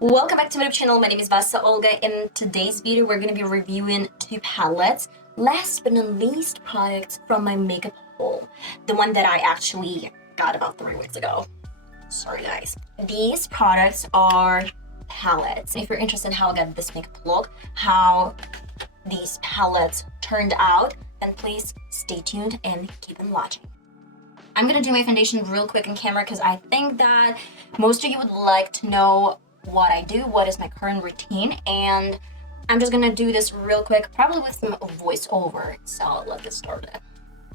Welcome back to my YouTube channel. My name is VassaOlga. In today's video, we're going to be reviewing two palettes. Last but not least, products from my makeup haul. The one that I actually got about 3 weeks ago. Sorry, guys. These products are palettes. If you're interested in how I got this makeup look, how these palettes turned out, then please stay tuned and keep on watching. I'm going to do my foundation real quick on camera because I think that most of you would like to know what I do, what is my current routine, and I'm just gonna do this real quick, probably with some voiceover. So let's get started.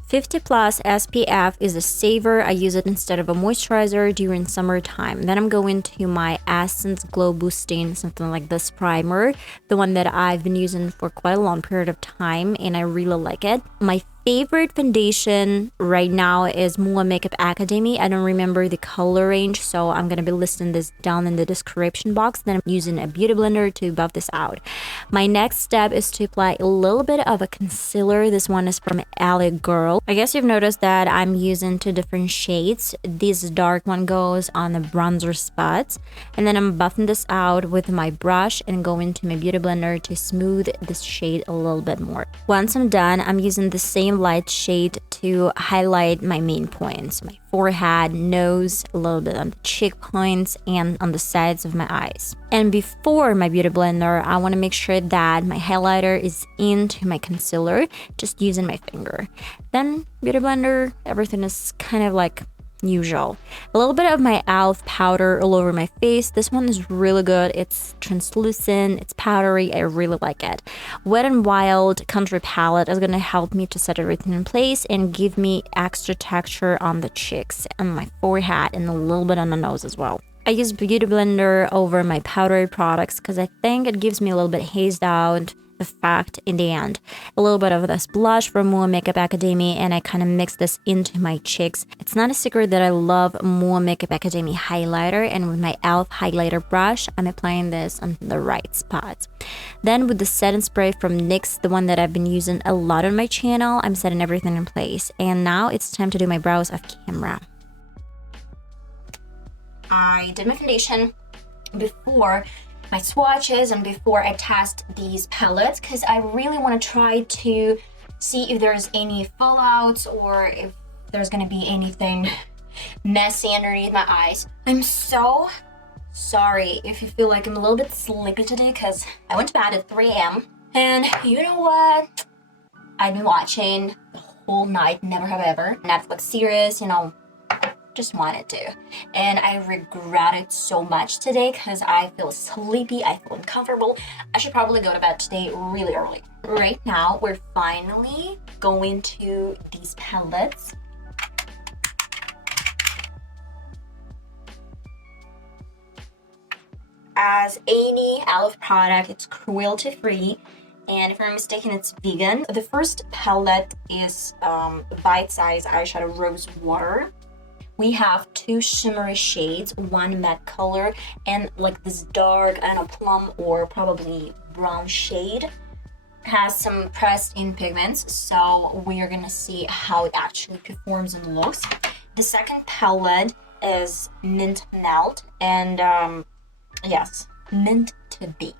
50 plus SPF is a saver. I use it instead of a moisturizer during summertime. Then I'm going to my Essence Glow Boosting, something like this primer, the one that I've been using for quite a long period of time, and I really like it. My favorite foundation right now is MUA Makeup Academy. I don't remember the color range, so I'm going to be listing this down in the description box. Then I'm using a beauty blender to buff this out. My next step is to apply a little bit of a concealer. This one is from L.A.Girl. I guess you've noticed that I'm using two different shades. This dark one goes on the bronzer spots, and then I'm buffing this out with my brush and go into my beauty blender to smooth this shade a little bit more. Once I'm done, I'm using the same light shade to highlight my main points, my forehead, nose, a little bit on the cheek points, and on the sides of my eyes. And before my beauty blender, I want to make sure that my highlighter is into my concealer, just using my finger. Then beauty blender, everything is kind of like usual. A little bit of my e.l.f. powder all over my face. This one is really good. It's translucent, it's powdery. I really like it. Wet n Wild Contour Palette is going to help me to set everything in place and give me extra texture on the cheeks and my forehead and a little bit on the nose as well. I use beauty blender over my powdery products because I think it gives me a little bit hazed out effect in the end. A little bit of this blush from MUA Makeup Academy, and I kind of mix this into my cheeks. It's not a secret that I love MUA Makeup Academy highlighter, and with my e.l.f. highlighter brush, I'm applying this on the right spots. Then with the setting spray from NYX, the one that I've been using a lot on my channel, I'm setting everything in place. And now it's time to do my brows off camera. I did my foundation before my swatches and before I test these palettes because I really want to try to see if there's any fallouts or if there's going to be anything messy underneath my eyes. I'm so sorry if you feel like I'm a little bit sleepy today because I went to bed at 3 a.m. and you know what? I've been watching the whole night, never have ever, Netflix series, just wanted to, and I regret it so much today because I feel sleepy, I feel uncomfortable. I should probably go to bed today really early. Right now we're finally going to these palettes. As any e.l.f. product, it's cruelty free, and if I'm not mistaken, it's vegan. The first palette is Bite Size Eyeshadow Rose Water. We have two shimmery shades, one matte color and like this dark, I don't know, plum or probably brown shade. Has some pressed in pigments, so we are gonna see how it actually performs and looks. The second palette is Mint Melt, and yes, Mint to Be.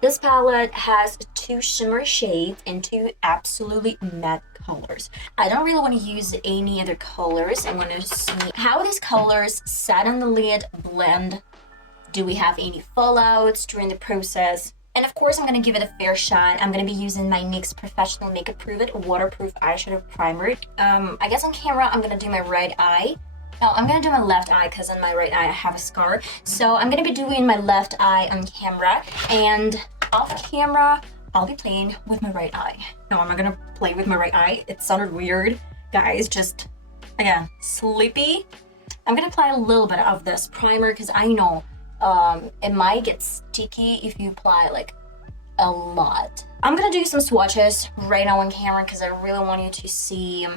This palette has two shimmery shades and two absolutely matte colors. I don't really want to use any other colors. I want to see how these colors set on the lid blend. Do we have any fallouts during the process? And of course, I'm going to give it a fair shot. I'm going to be using my NYX Professional Makeup Proof It Waterproof Eyeshadow Primer. I guess on camera, I'm going to do my right eye. No, I'm going to do my left eye because on my right eye I have a scar. So I'm going to be doing my left eye on camera, and off camera, I'll be playing with my right eye. No, I'm not going to play with my right eye. It sounded weird. Guys, just, again, sleepy. I'm going to apply a little bit of this primer because I know it might get sticky if you apply like a lot. I'm going to do some swatches right now on camera because I really want you to see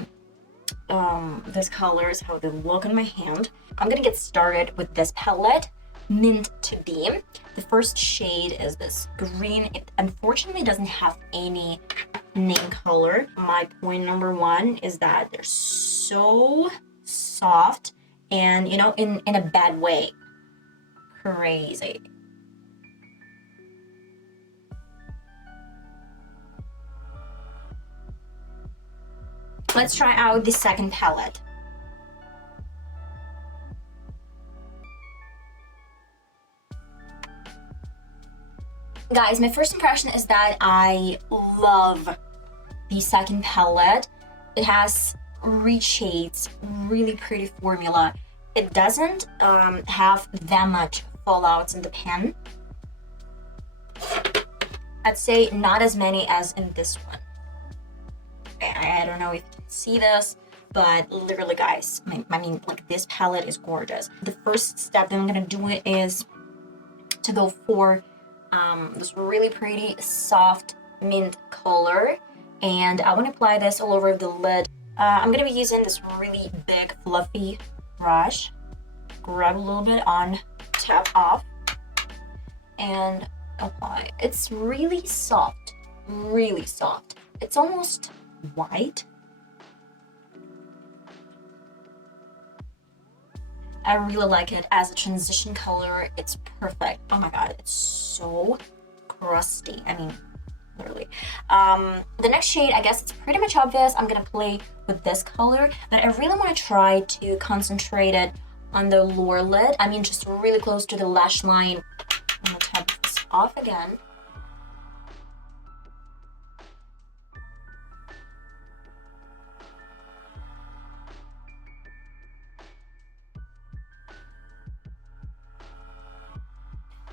these colors, how they look on my hand. I'm gonna get started with this palette, Mint to Be. The first shade is this green. It unfortunately doesn't have any name color. My point number one is that they're so soft and in a bad way. Crazy. let's try out the second palette. Guys, my first impression is that I love the second palette. It has rich shades, really pretty formula. It doesn't have that much fallouts in the pen. I'd say not as many as in this one. I don't know if you can see this, but literally, guys, I mean, like, this palette is gorgeous. The first step that I'm gonna do it is to go for this really pretty soft mint color, and I want to apply this all over the lid. I'm gonna be using this really big fluffy brush. Grab a little bit on, tap off, and apply. It's really soft, really soft. It's almost white. I really like it as a transition color. It's perfect. Oh my god, it's so crusty. I mean, literally. The next shade, I guess it's pretty much obvious. I'm gonna play with this color, but I really want to try to concentrate it on the lower lid. I mean, just really close to the lash line. I'm gonna tap this off again.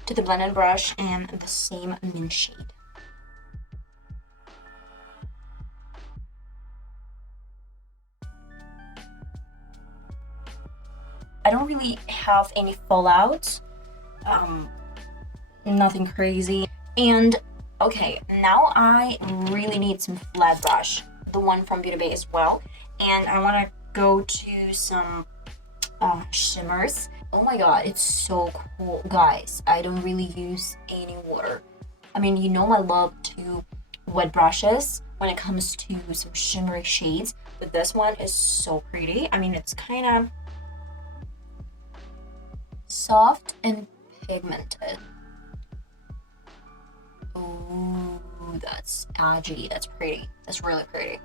To the blending brush and the same mint shade. I don't really have any fallouts, nothing crazy. And okay, now I really need some flat brush, the one from Beauty Bay as well. And I want to go to some shimmers. Oh my god, it's so cool. Guys, I don't really use any water. I mean, you know my love to wet brushes when it comes to some shimmery shades, but this one is so pretty. I mean, it's kind of soft and pigmented. Ooh, that's edgy. That's pretty. That's really pretty.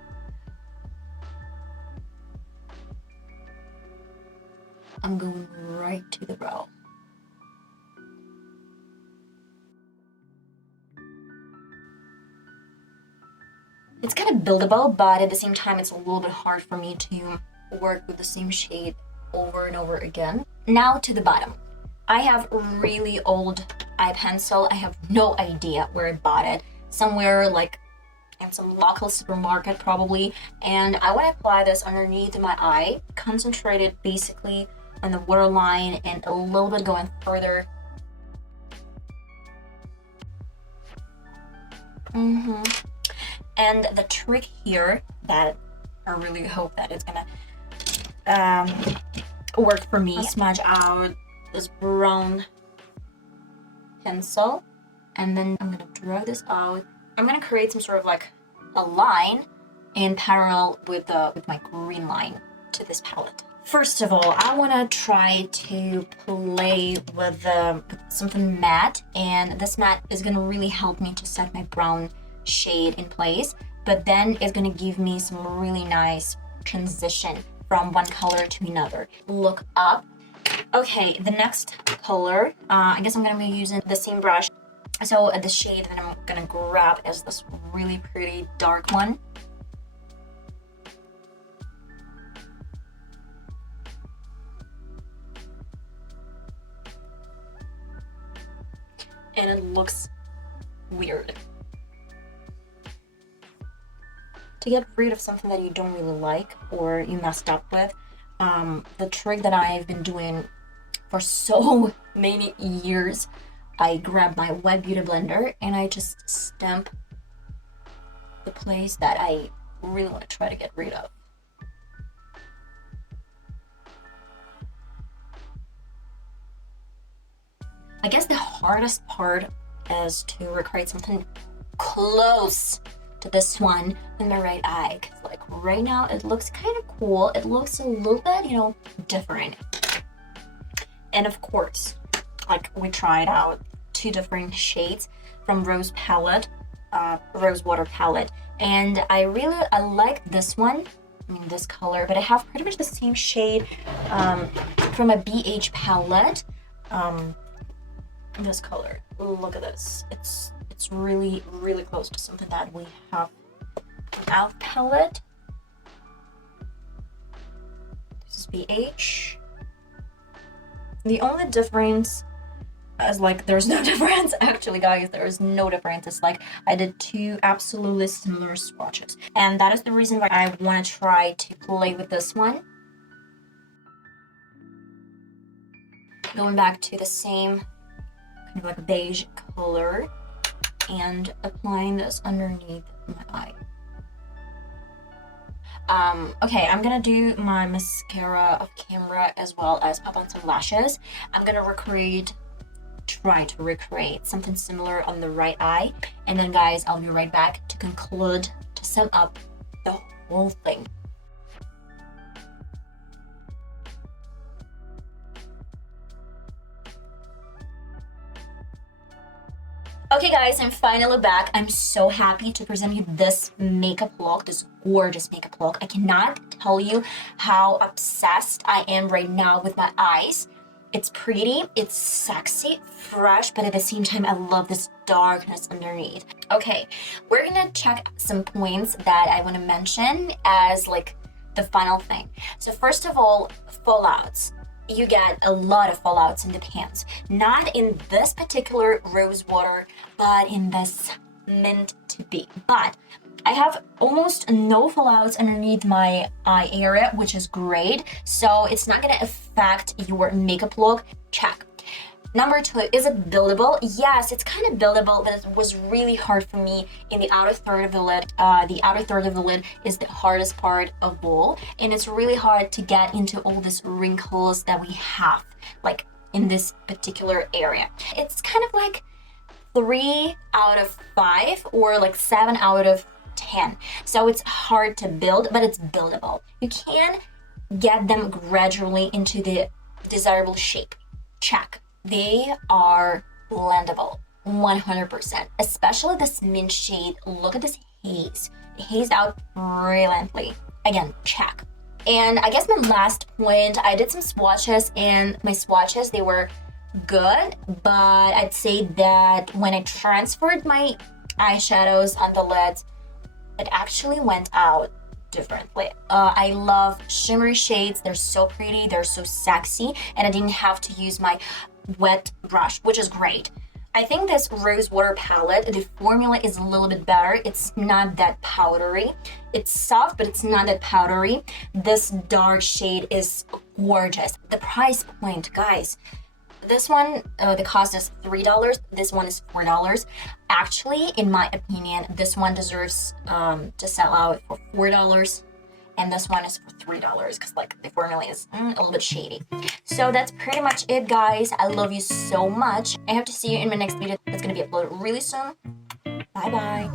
I'm going right to the brow. It's kind of buildable, but at the same time, it's a little bit hard for me to work with the same shade over and over again. Now to the bottom. I have a really old eye pencil. I have no idea where I bought it. Somewhere like in some local supermarket probably. And I want to apply this underneath my eye, concentrated basically on the waterline and a little bit going further. And the trick here that I really hope that it's gonna work for me, smudge out this brown pencil, and then I'm gonna draw this out. I'm gonna create some sort of like a line in parallel with my green line to this palette. First of all, I want to try to play with something matte, and this matte is going to really help me to set my brown shade in place, but then it's going to give me some really nice transition from one color to another. Look up. Okay, the next color, I guess I'm going to be using the same brush. So the shade that I'm going to grab is this really pretty dark one. And it looks weird. To get rid of something that you don't really like or you messed up with, the trick that I've been doing for so many years, I grab my wet beauty blender and I just stamp the place that I really want to try to get rid of. I guess the hardest part is to recreate something close to this one in my right eye. 'Cause like right now it looks kind of cool. It looks a little bit, you know, different. And of course, like we tried out 2 different shades from Rose palette, Rose Water palette. And I like this one I mean this color, but I have pretty much the same shade from a BH palette. This color, look at this. It's really close to something that we have an e.l.f. palette. This is BH. The only difference is like there's no difference actually, guys. There is no difference. It's like I did two absolutely similar swatches, and that is the reason why I want to try to play with this one. Going back to the same kind of like beige color and applying this underneath my eye. Okay, I'm gonna do my mascara off camera as well as pop on some lashes. I'm gonna try to recreate something similar on the right eye, and then guys, I'll be right back to conclude, to sum up the whole thing. Okay guys, I'm finally back. I'm so happy to present you this makeup look, this gorgeous makeup look. I cannot tell you how obsessed I am right now with my eyes. It's pretty, it's sexy, fresh, but at the same time, I love this darkness underneath. Okay, we're gonna check some points that I wanna mention as like the final thing. So first of all, fallouts. You get a lot of fallouts in the pans. Not in this particular rose water, but in this mint to be. But I have almost no fallouts underneath my eye area, which is great. So it's not gonna affect your makeup look. Check. Number 2, is it buildable? Yes, it's kind of buildable, but it was really hard for me in the outer third of the lid. The outer third of the lid is the hardest part of all, and it's really hard to get into all these wrinkles that we have, like in this particular area. It's kind of like 3 out of 5 or like 7 out of 10. So it's hard to build, but it's buildable. You can get them gradually into the desirable shape. Check. They are blendable 100%, especially this mint shade. Look at this haze. It hazed out brilliantly. Again, check. And I guess my last point, I did some swatches, and my swatches, they were good, but I'd say that when I transferred my eyeshadows on the lids, it actually went out differently. I love shimmery shades. They're so pretty, they're so sexy, and I didn't have to use my wet brush, which is great. I think this rose water palette, the formula is a little bit better. It's not that powdery. It's soft, but it's not that powdery. This dark shade is gorgeous. The price point, guys, this one, the cost is $3. This one is $4. Actually, in my opinion, this one deserves to sell out for $4. And this one is for $3 because like the formula is a little bit shady. So that's pretty much it, guys. I love you so much. I hope to see you in my next video that's gonna be uploaded really soon. Bye bye.